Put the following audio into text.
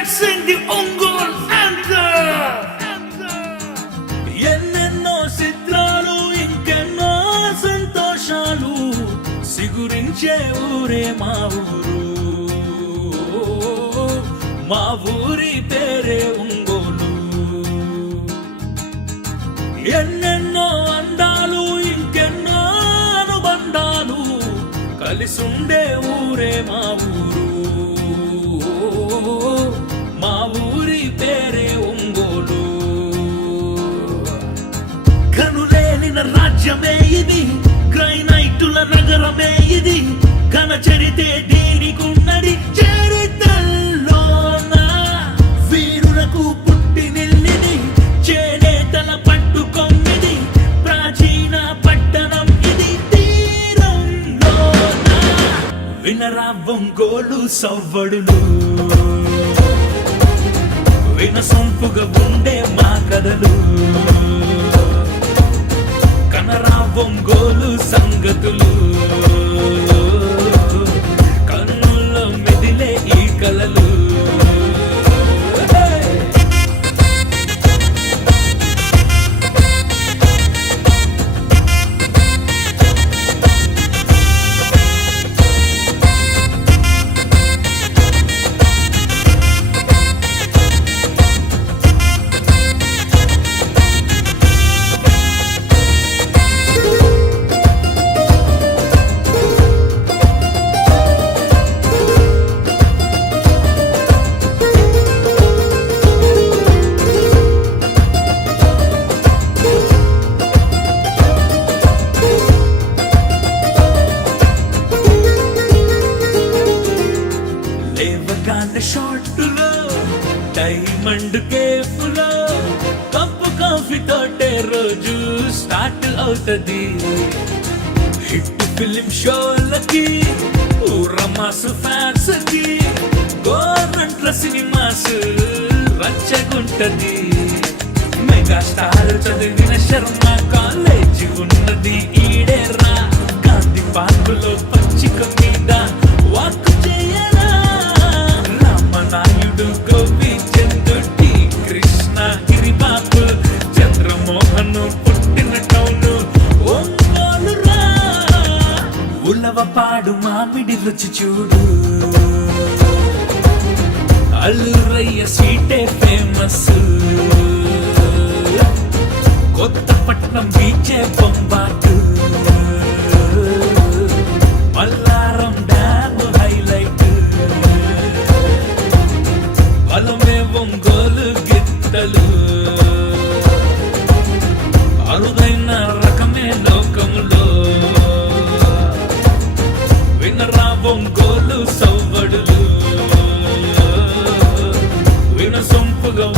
let's sing the Ongole anthem. ఎన్నెన్నో చిత్రాలు ఇంకెన్నో సంతోషాలు సిగురించే ఊరే మా ఊరు. మా ఊరి పేరే ఒంగోలు. ఎన్నెన్నో అందాలు ఇంకెన్నో అనుబంధాలు కలిసుండే ఊరే మా ఊరు. మా ఊరి పేరే ఒంగోలు. కనులేలిన రాజ్యమే ఇది, గ్రైనైటుల నగరమే ఇది. ఘన చరితే దీనికున్నది చరితల్లోన. వీరులకు పుట్టి నిల్లిది, చేనేతల పట్టుకొమ్మిది. ప్రాచీన పట్టణం ఇది తీరంలోన. వినరా ఒంగోలు సవ్వడులు, వినసొంపుగా ఉండే మా కథలు. కనరా ఒంగోలు సంగతులు, కన్నుల్లో మెదిలే ఈ కలలు. షార్టులో డైమండ్ కేఫ్లో కప్పు కాఫీ తోటే రోజు స్టార్ట్ అవుతుంది. హిట్ ఫిలిం షోలకి రమాస్ ఫ్యాన్స్ కి గవర్నమెంట్ల సినిమాస్ రచ్చగుంటది. మెగా స్టార్ చదివిన శర్మ కాలేజీ ఉన్నది ఈడేరా. గాంధీ పార్కులో పచ్చిక మీద వాక్ చేయరా. నాయుడు గోపీచంద్ టి కృష్ణ గిరిబాబు చంద్రమోహన్ పుట్టిన టౌన్ ఒంగోలు రా. ఉలవపాడు మామిడి రుచి చూడు, అల్లూరయ్య స్వీటే ఫేమస్. కొత్తపట్నం బీచే బొంబాటు, మల్లారం డ్యామ్ హైలైట్. బలమే ఒంగోలు గిత్తలు, అరుదైన రకమే లోకములో. వినరా ఒంగోలు సవ్వడులు, వినసొంపుగా